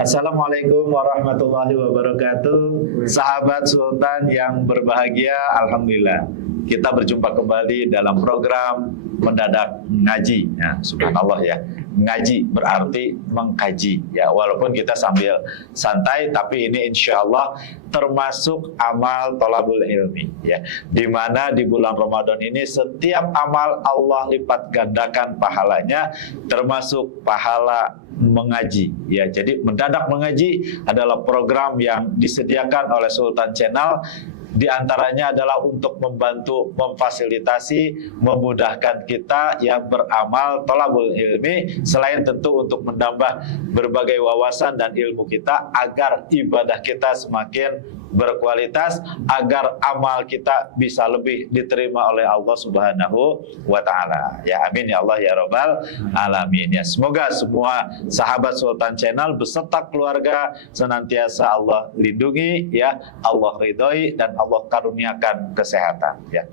Assalamualaikum warahmatullahi wabarakatuh. Sahabat Sultan yang berbahagia, alhamdulillah kita berjumpa kembali dalam program Mendadak Ngaji. Ya, subhanallah ya. Ngaji berarti mengkaji ya, walaupun kita sambil santai, tapi ini insya Allah termasuk amal thalabul ilmi ya, dimana di bulan Ramadan ini setiap amal Allah lipat gandakan pahalanya, termasuk pahala mengaji ya. Jadi Mendadak Mengaji adalah program yang disediakan oleh Sultan Channel. Di antaranya adalah untuk membantu, memfasilitasi, memudahkan kita yang beramal thalabul ilmi, selain tentu untuk menambah berbagai wawasan dan ilmu kita agar ibadah kita semakin berkualitas, agar amal kita bisa lebih diterima oleh Allah Subhanahu wa Ta'ala. Ya amin ya Allah ya Rabbal alamin ya. Semoga semua sahabat Sultan Channel beserta keluarga senantiasa Allah lindungi ya, Allah ridhoi, dan Allah karuniakan kesehatan ya.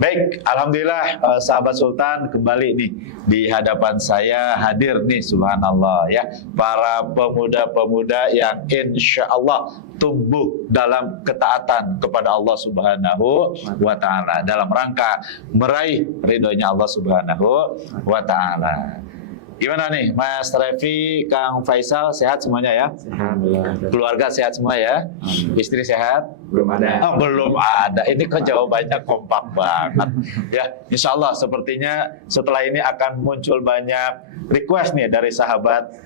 Baik, alhamdulillah sahabat Sultan kembali nih di hadapan saya hadir nih, subhanallah ya, para pemuda-pemuda yang insya Allah tumbuh dalam ketaatan kepada Allah Subhanahu wa Ta'ala dalam rangka meraih ridhonya Allah Subhanahu wa Ta'ala. Gimana nih Mas Revi, Kang Faisal, sehat semuanya ya? Sehat. Keluarga sehat semua ya? Istri sehat? Belum ada. Oh, belum ada. Ini kok jawabannya kompak banget. Ya, insya Allah sepertinya setelah ini akan muncul banyak request nih dari sahabat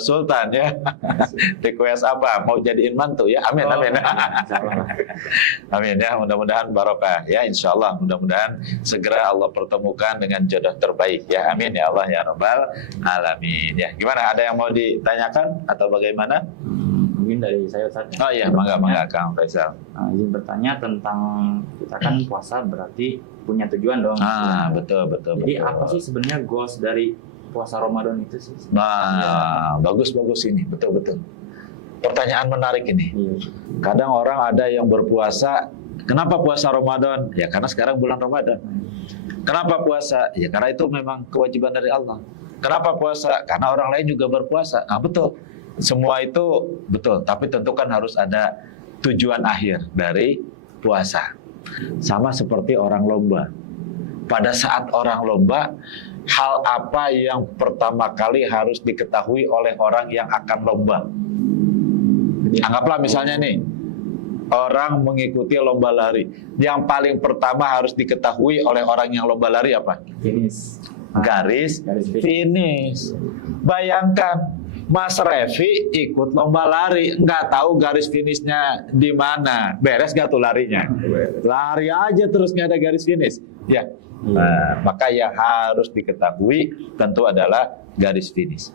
Sultan ya. Request apa? Mau jadiin mantu ya? Amin, amin. Amin ya, mudah-mudahan barokah ya, insya Allah. Mudah-mudahan segera Allah pertemukan dengan jodoh terbaik ya. Amin ya Allah ya Rabbal alamin ya. Gimana, ada yang mau ditanyakan atau bagaimana? Mungkin dari saya Ustaz. Oh iya, mangga Kang Faisal. Izin bertanya tentang, kita kan puasa berarti punya tujuan dong. Betul. Jadi apa sih sebenarnya goals dari puasa Ramadan itu sih? Nah, bagus ini, betul. Pertanyaan menarik ini. Kadang orang ada yang berpuasa, kenapa puasa Ramadan? Ya karena sekarang bulan Ramadan. Kenapa puasa? Ya karena itu memang kewajiban dari Allah. Kenapa puasa? Karena orang lain juga berpuasa. Nah, betul. Semua itu betul, tapi tentu kan harus ada tujuan akhir dari puasa. Sama seperti orang lomba. Pada saat orang lomba, hal apa yang pertama kali harus diketahui oleh orang yang akan lomba? Anggaplah misalnya nih, orang mengikuti lomba lari. Yang paling pertama harus diketahui oleh orang yang lomba lari apa? Garis finish. Bayangkan, Mas Revi ikut lomba lari, nggak tahu garis finishnya di mana. Beres gak tuh larinya? Lari aja terus nggak ada garis finish. Ya. Nah, maka yang harus diketahui tentu adalah garis finish.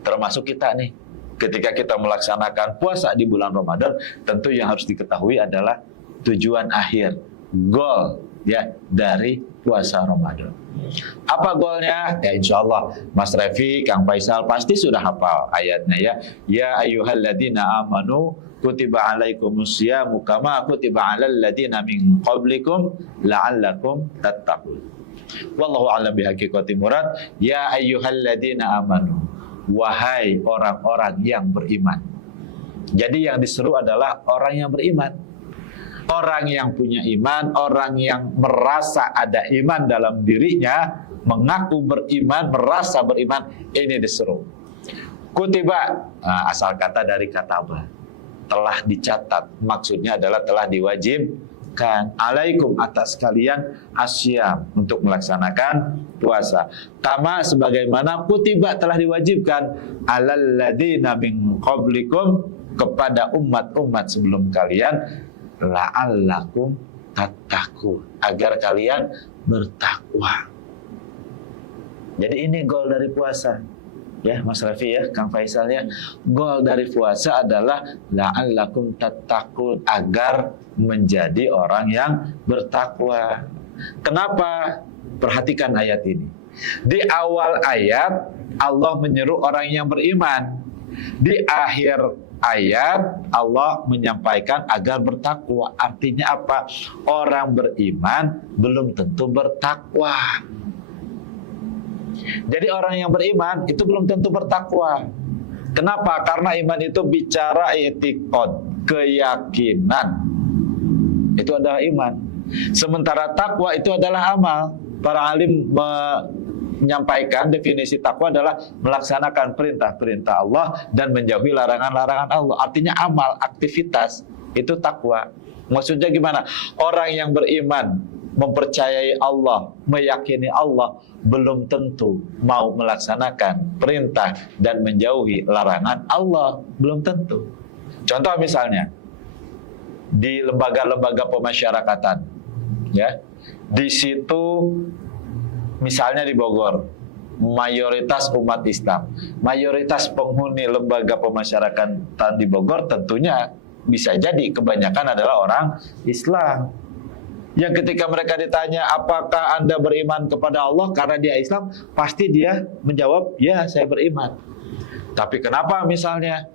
Termasuk kita nih, ketika kita melaksanakan puasa di bulan Ramadan, tentu yang harus diketahui adalah tujuan akhir, goal ya dari puasa Ramadan. Apa goalnya? Ya insya Allah Mas Revi, Kang Faisal pasti sudah hafal ayatnya ya. Ya ayyuhalladzina amanu kutiba alaikumusyamu kama kutiba alal ladzina min qablikum la'allakum tattaqun. Wallahu a'lam bihaqiqati murad. Ya ayyuhalladzina amanu, wahai orang-orang yang beriman. Jadi yang diseru adalah orang yang beriman. Orang yang punya iman, orang yang merasa ada iman dalam dirinya, mengaku beriman, merasa beriman, ini diseru. Kutiba, asal kata dari kataba, telah dicatat, maksudnya adalah telah diwajibkan, alaikum atas kalian asyam, untuk melaksanakan puasa. Kama sebagaimana kutiba telah diwajibkan, alal ladzina min qablikum, kepada umat-umat sebelum kalian, la'allakum tattaqun, agar kalian bertakwa. Jadi ini goal dari puasa. Ya Mas Rafi ya, Kang Faisal ya. Goal dari puasa adalah la'allakum tattaqun, agar menjadi orang yang bertakwa. Kenapa? Perhatikan ayat ini. Di awal ayat Allah menyeru orang yang beriman. Di akhir ayat Allah menyampaikan agar bertakwa. Artinya apa? Orang beriman belum tentu bertakwa. Jadi orang yang beriman itu belum tentu bertakwa. Kenapa? Karena iman itu bicara i'tiqad, keyakinan. Itu adalah iman. Sementara takwa itu adalah amal. Para alim menyampaikan definisi takwa adalah melaksanakan perintah-perintah Allah dan menjauhi larangan-larangan Allah. Artinya amal, aktivitas, itu takwa. Maksudnya gimana? Orang yang beriman, mempercayai Allah, meyakini Allah, belum tentu mau melaksanakan perintah dan menjauhi larangan Allah. Belum tentu. Contoh misalnya, di lembaga-lembaga pemasyarakatan, ya, di situ misalnya di Bogor, mayoritas umat Islam, mayoritas penghuni lembaga pemasyarakatan di Bogor tentunya bisa jadi kebanyakan adalah orang Islam. Yang ketika mereka ditanya, apakah Anda beriman kepada Allah? Karena dia Islam, pasti dia menjawab, ya saya beriman. Tapi kenapa misalnya?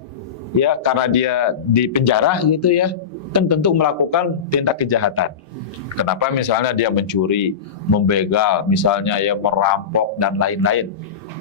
Ya karena dia di penjara gitu ya, kan tentu melakukan tindak kejahatan. Kenapa misalnya dia mencuri, membegal, misalnya ya merampok dan lain-lain,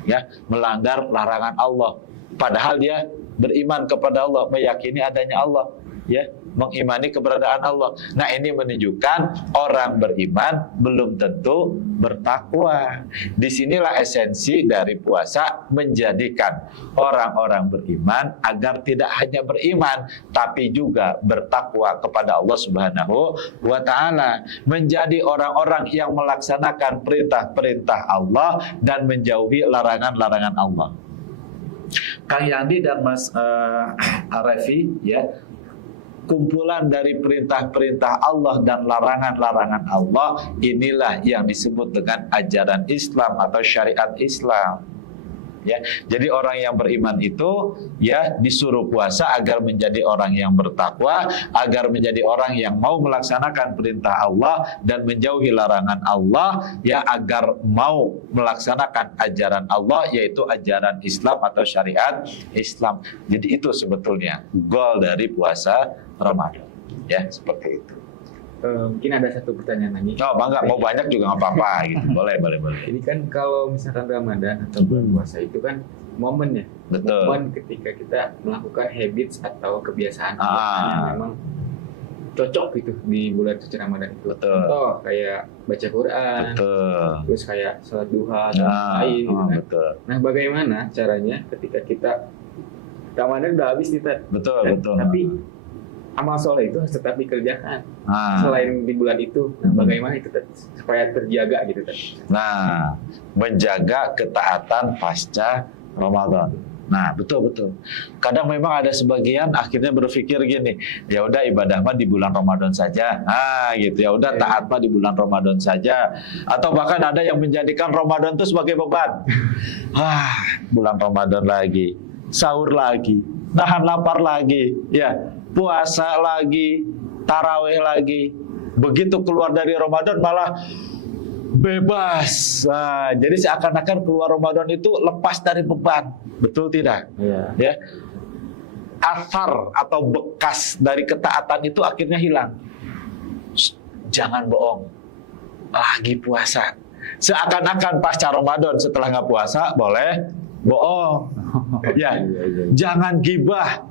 ya melanggar larangan Allah. Padahal dia beriman kepada Allah, meyakini adanya Allah, ya mengimani keberadaan Allah. Nah ini menunjukkan orang beriman belum tentu bertakwa. Disinilah esensi dari puasa, menjadikan orang-orang beriman agar tidak hanya beriman, tapi juga bertakwa kepada Allah Subhanahu wa Ta'ala, menjadi orang-orang yang melaksanakan perintah-perintah Allah dan menjauhi larangan-larangan Allah. Kang Yandi dan Mas Arefi, ya, kumpulan dari perintah-perintah Allah dan larangan-larangan Allah, inilah yang disebut dengan ajaran Islam atau syariat Islam. Ya, jadi orang yang beriman itu ya disuruh puasa agar menjadi orang yang bertakwa, agar menjadi orang yang mau melaksanakan perintah Allah dan menjauhi larangan Allah, ya agar mau melaksanakan ajaran Allah, yaitu ajaran Islam atau syariat Islam. Jadi itu sebetulnya goal dari puasa Ramadan. Ya, seperti itu. Mungkin ada satu pertanyaan lagi. Oh, bangga, mau banyak juga nggak apa-apa gitu. Boleh. Ini kan kalau misalkan Ramadan atau bulan puasa itu kan momen ya. Betul. Momen ketika kita melakukan habits atau kebiasaan yang memang cocok gitu di bulan suci Ramadan itu. Betul. Contoh kayak baca Quran. Betul. Terus kayak salat duha dan lain gitu kan. Betul. Nah, bagaimana caranya ketika kita Ramadan udah habis nih, Ted? Betul. Tapi amal soleh itu harus tetap dikerjakan selain di bulan itu. Nah, bagaimana itu supaya terjaga gitu? Nah, menjaga ketaatan pasca Ramadan. Nah, betul. Kadang memang ada sebagian akhirnya berpikir gini, ya udah ibadah mah di bulan Ramadan saja. Gitu ya udah taat mah di bulan Ramadan saja. Atau bahkan ada yang menjadikan Ramadan itu sebagai beban. Bulan Ramadan lagi, sahur lagi, nahan lapar lagi, ya. Puasa lagi, tarawih lagi. Begitu keluar dari Ramadan malah bebas. Jadi seakan-akan keluar Ramadan itu lepas dari beban. Betul tidak? Ya. Asar atau bekas dari ketaatan itu akhirnya hilang. Jangan bohong. Lagi puasa. Seakan-akan pasca Ramadan setelah nggak puasa boleh bohong. Ya. Jangan gibah.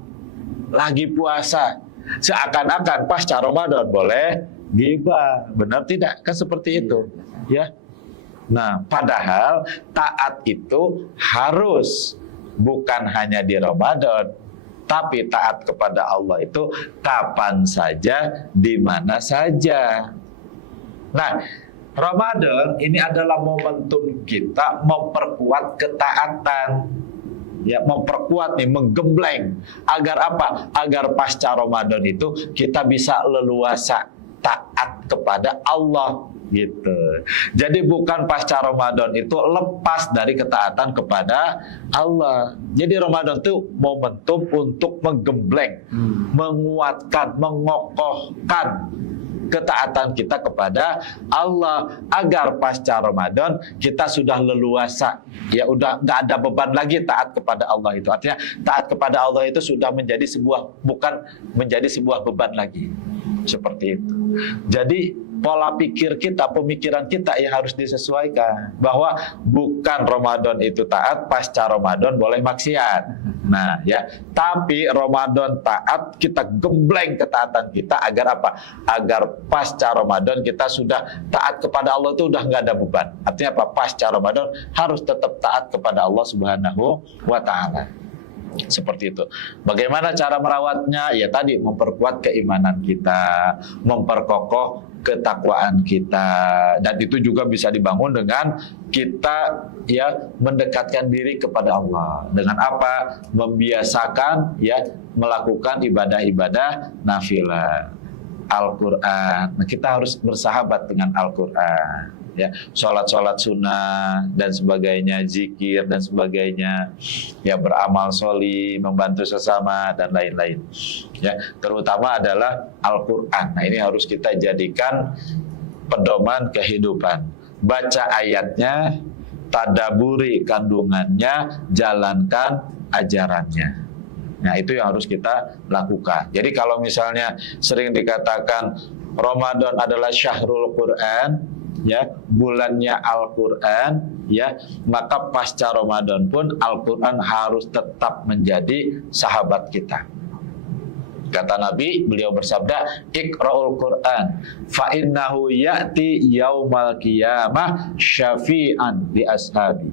Lagi puasa, seakan-akan pasca Ramadan boleh gibah. Benar tidak? Kan seperti itu, ya. Nah, padahal taat itu harus bukan hanya di Ramadan, tapi taat kepada Allah itu kapan saja, di mana saja. Nah, Ramadan ini adalah momentum kita memperkuat ketaatan. Ya, memperkuat nih, menggembleng. Agar apa? Agar pasca Ramadan itu kita bisa leluasa taat kepada Allah gitu. Jadi bukan pasca Ramadan itu lepas dari ketaatan kepada Allah. Jadi Ramadan itu momentum untuk menggembleng, menguatkan, mengokohkan ketaatan kita kepada Allah agar pasca Ramadan kita sudah leluasa, ya udah nggak ada beban lagi taat kepada Allah itu. Artinya taat kepada Allah itu sudah menjadi bukan menjadi sebuah beban lagi. Seperti itu. Jadi pola pikir kita, pemikiran kita yang harus disesuaikan bahwa bukan Ramadan itu taat, pasca Ramadan boleh maksiat. Nah, ya, tapi Ramadan taat, kita gembleng ketaatan kita agar apa? Agar pasca Ramadan kita sudah taat kepada Allah, itu udah nggak ada beban. Artinya apa? Pasca Ramadan harus tetap taat kepada Allah Subhanahu wa Ta'ala. Seperti itu. Bagaimana cara merawatnya? Ya tadi, memperkuat keimanan kita, memperkokoh ketakwaan kita, dan itu juga bisa dibangun dengan kita ya mendekatkan diri kepada Allah. Dengan apa? Membiasakan ya melakukan ibadah-ibadah nafilah, Al-Quran. Nah, kita harus bersahabat dengan Al-Quran. Ya, sholat sunnah dan sebagainya, zikir dan sebagainya, ya beramal sholih, membantu sesama dan lain-lain. Ya, terutama adalah Al-Quran. Nah, ini harus kita jadikan pedoman kehidupan. Baca ayatnya, tadaburi kandungannya, jalankan ajarannya. Nah, itu yang harus kita lakukan. Jadi kalau misalnya sering dikatakan Ramadan adalah syahrul Quran, ya, bulannya Al-Quran, ya, maka pasca Ramadan pun Al-Quran harus tetap menjadi sahabat kita. Kata Nabi, beliau bersabda, Iqra'ul Quran fa innahu ya'ti yaumal qiyamah syafi'an li ashabi.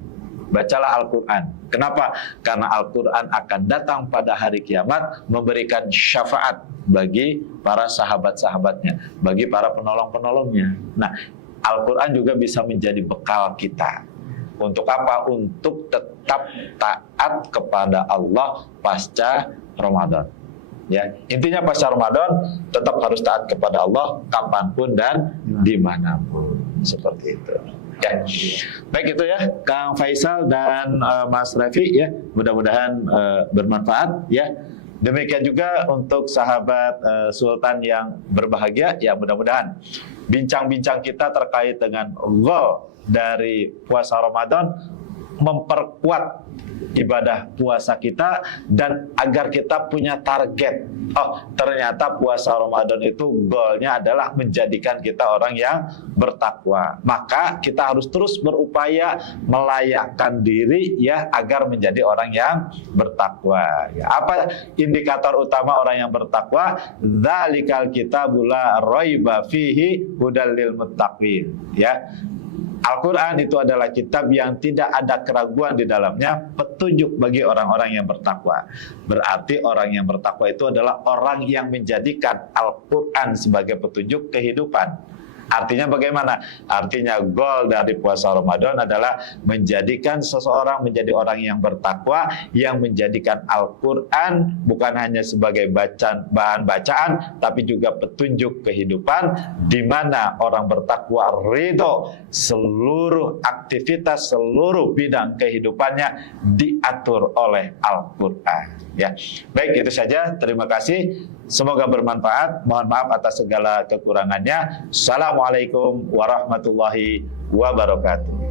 Bacalah Al-Quran. Kenapa? Karena Al-Quran akan datang pada hari kiamat memberikan syafaat bagi para sahabat-sahabatnya, bagi para penolong-penolongnya. Nah, Al-Quran juga bisa menjadi bekal kita. Untuk apa? Untuk tetap taat kepada Allah pasca Ramadan. Ya, intinya pasca Ramadan tetap harus taat kepada Allah kapanpun dan dimanapun. Seperti itu. Ya. Baik, itu ya Kang Faisal dan Mas Revi, ya. Mudah-mudahan bermanfaat, ya. Demikian juga untuk sahabat Sultan yang berbahagia, ya, mudah-mudahan bincang-bincang kita terkait dengan goal dari puasa Ramadan memperkuat ibadah puasa kita, dan agar kita punya target. Oh, ternyata puasa Ramadan itu goalnya adalah menjadikan kita orang yang bertakwa. Maka kita harus terus berupaya melayakkan diri ya agar menjadi orang yang bertakwa. Ya, apa indikator utama orang yang bertakwa? Dzalikal kitabul la raiba fihi hudal lil muttaqin. Ya. Al-Quran itu adalah kitab yang tidak ada keraguan di dalamnya, petunjuk bagi orang-orang yang bertakwa. Berarti orang yang bertakwa itu adalah orang yang menjadikan Al-Quran sebagai petunjuk kehidupan. Artinya bagaimana? Artinya goal dari puasa Ramadan adalah menjadikan seseorang menjadi orang yang bertakwa, yang menjadikan Al-Quran bukan hanya sebagai bahan bacaan, tapi juga petunjuk kehidupan, di mana orang bertakwa ridho seluruh aktivitas, seluruh bidang kehidupannya diatur oleh Al-Quran. Ya, baik, itu saja. Terima kasih. Semoga bermanfaat. Mohon maaf atas segala kekurangannya. Assalamualaikum warahmatullahi wabarakatuh.